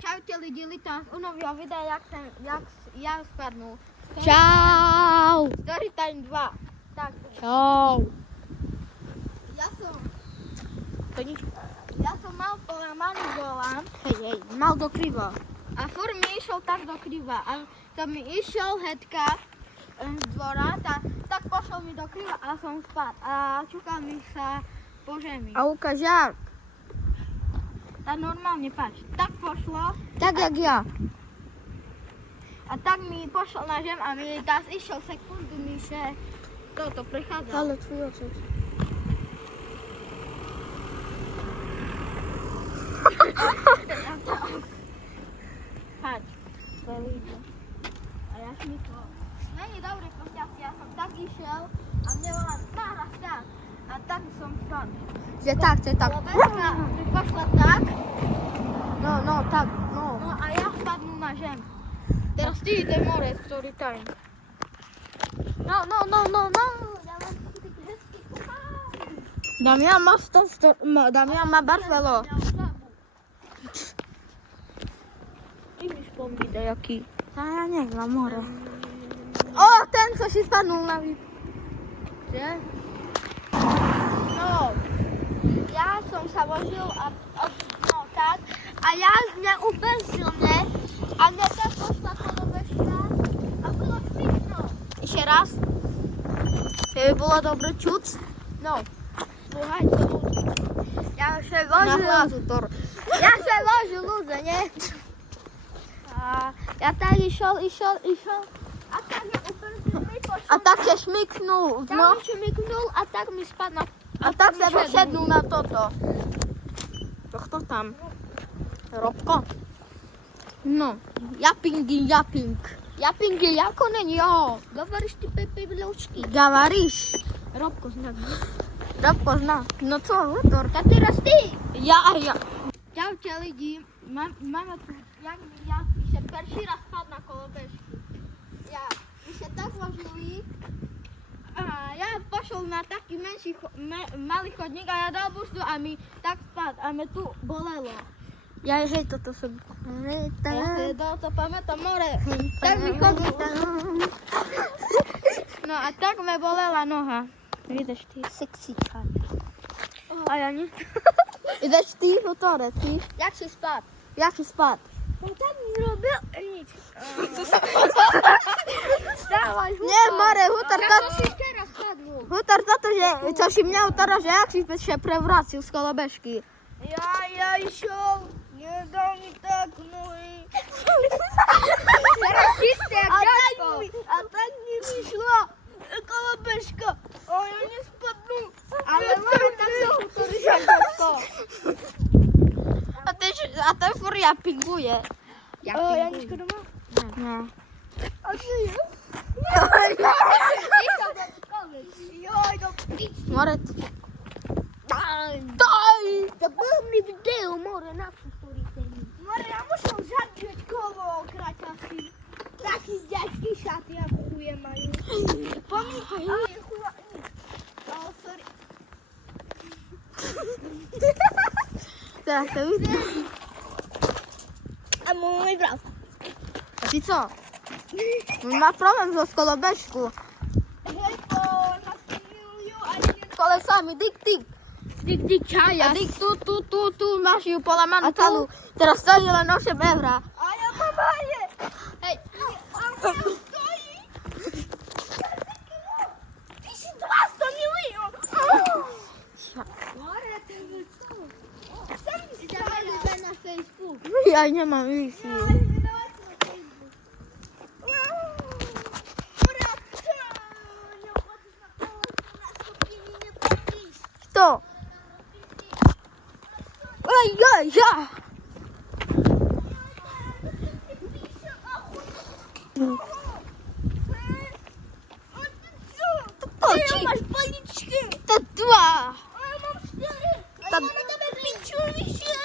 Čaute lidi, vítám u nového videa, jak já spadnu. Čau. Storytime 2. Tak, Čau. ja som mal polamaný volán Hej, mal do kriva. a furt mi išiel tak do kriva. A to mi išiel Hedka z dvora, tak pošol mi do kriva a som spad. A čukal mi sa po žemi. A ukáž jak? Tak normálne, pač. Tak pošlo Tak jak ja. a tak mi pošlo na žem a mi teraz išiel sekundu, mi še toto prichádzal. Ale tvoj otec. Pač, to je lídlo. A ja šmyklo. Není dobré pošťastie, ja som tak išiel a mne volá naraz tak. A tak som spadl. Že tak, že tak. Kolobečka mi pošla tak, No, tak, no. no a ja spadnu na žem. Teraz ty ide more, story time. No. Ja mám taký hezký kuchár. Damian má barvelo. Ty mi spomni dajaký. A ja neviem, more. O, ten, co si spadnul na výp. Kde? No, ja som sa vozil a no tak, a ja mňa úplne silne a mňa tak pošla kolobečka a bolo smutno. Ešte raz. Keby bolo dobre čuť. No, sluhaj to ľudí. Ja sa Na vozil, hlasu, Tor. ja sa vozil ľudí, nie? A ja tak išiel a tak mi úplne silne pošla. A tak sa šmyknul. Tak No. mi šmyknul a tak mi spadl na... A tak sa vyšednul na toto. To kto tam? Robko? No. Japing. Japing je jako není, jo. Говориш ти Пепе Влючки. Gavaríš. Робко знак. Robko zná. No co, Tor? Та teraz ty. Ja. Čaute lidi. Máme tu, ja še prvý raz spad na kolobežku. My še tak zložili. A ja pošol na taký menší, malý chodník a ja dal búštu a mi tak spad a me tu bolelo. Ja hej, toto som... A ja si to pamätám more. Tak mi chodil. No a tak me bolela noha. Vidíš ty. Sexy čaj. A ja nie. Ideš ty, Tore, ty? Jak si spad? Jaký spad? On tak mi robil nič. Dávaj, Nie, more, Hutar, Jak si teraz spadnul? Hutar, toto, že, co si mňa Utara, že jak si še prevrátil z kolobežky. Ja išiel, nedal mi tak nohy. Teraz čisté, jak ďačko. A tak mi vyšla kolobežka. A ja nespadnú. Ale mám tak sa Hutar, že ďačko. A ten furt japinguje. Janičko doma? Ne. A čo je? Joj, do piči. More, Daj. To byl mi video, more, na story tému. More, ja musel zadviať kolo, kraťasy. Taký ďačky šaty, ako chuje majú. Pomíkaj, ale chuja... Oh, sorry. teraz to vidí. A môj brat. Ty co? On má problém so kolobežku. Hej, to nastínil a nie... Kolesami, dik. Dik, čaja. A dik, tu máš ju polamanú A tu? celú. Teraz stojí len 8 eur. A ja pomáje. Hej. A on stojí. Ty si 200 milión. More, to je co? Sam si dávali na Facebook. Ja nemám víc. Kto? Ja. Ty máš poličky. To 2. A ja mám 4. A ja Ta- na tebe piču vyššie.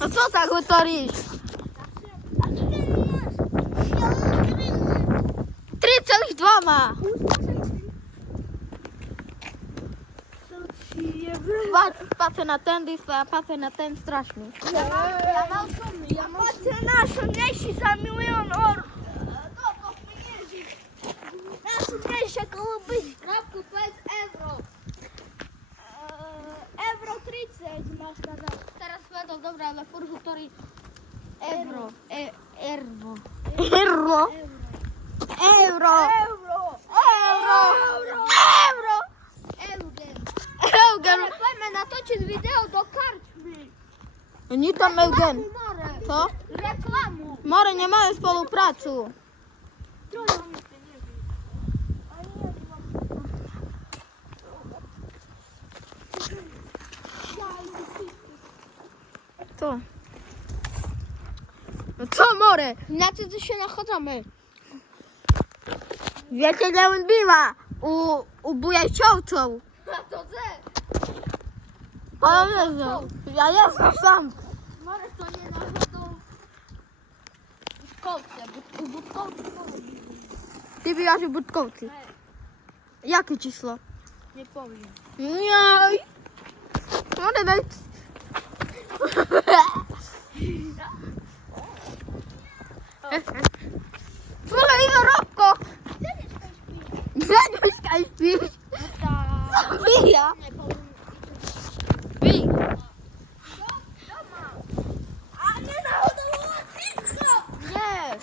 A co tak hotoríš? A ty máš? 3,2 má. Patrz na ten display, a patrz na ten straszny. Ja mal som, ja Najsłynniejsi za milion najsłynniejsze koluby. Robku, powiedz euro. Euro 30 masz na nas. Teraz będą dobra, ale furzu, który... Euro. Erwo. Euro. Euro. Euro. Euro. Eugen. Eugen. Pojďme natočit video do karčmy. Nie tam Eugen. More. Co? Reklamu. More, nie mamy współpracy. Trochę mi się nie wie. A nie, Co? No co, More? Na co tu się nachodzamy? Wiecie, gdzie on bywa? U bujajciowców. A to ty. Ale wiedzą. Ja jestem sam. More to nie nachodzą. U Budkowce. Ty byłaś u Budkowcy. Jakie czysło? Nie powiem. Nie. Może dać. Słuchaj, Robko. Gdzie mieszkasz, śpisz? Pija. Nie powiem. Pij. A nie nachodzą lotnisko. Nie.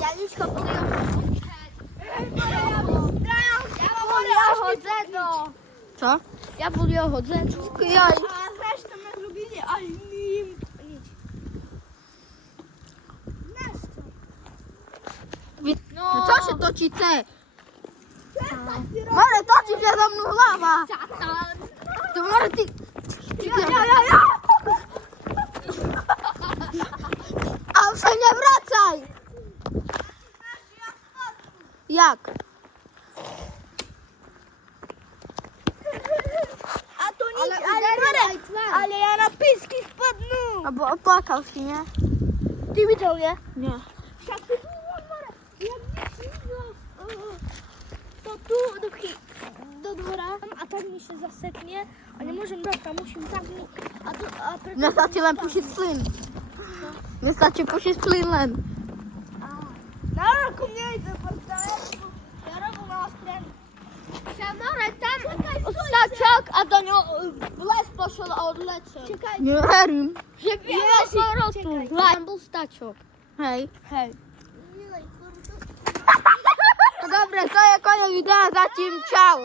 Jaliczko polują. Co? Ja poluję chodzę. Jaj. A zresztą my lubili, ale nim nic. No co się toczy, te? Może toczy się za mną lawa. To może ty... A już się nie wracaj. Jak? A to nic, Ale ale ja na pyski spadnę. Albo opłakał się, nie? Ty widział, nie? Nie. To tu do dwora, a tak mi się zaseknie, a nie możemy brać, a musimy tak mi, Nie straciłem puścić plyn. Nie stracił puścić plyn. na roku nie idę, ja robię na ostręt. Samore tam staczok, a do nią w les poszło, a odlecę. Czekaj, Nie wiem. żeby ja powrotu. Tam był staczok. Hej. Hej. No dobra, to ja koniec wideo, za tym ciao.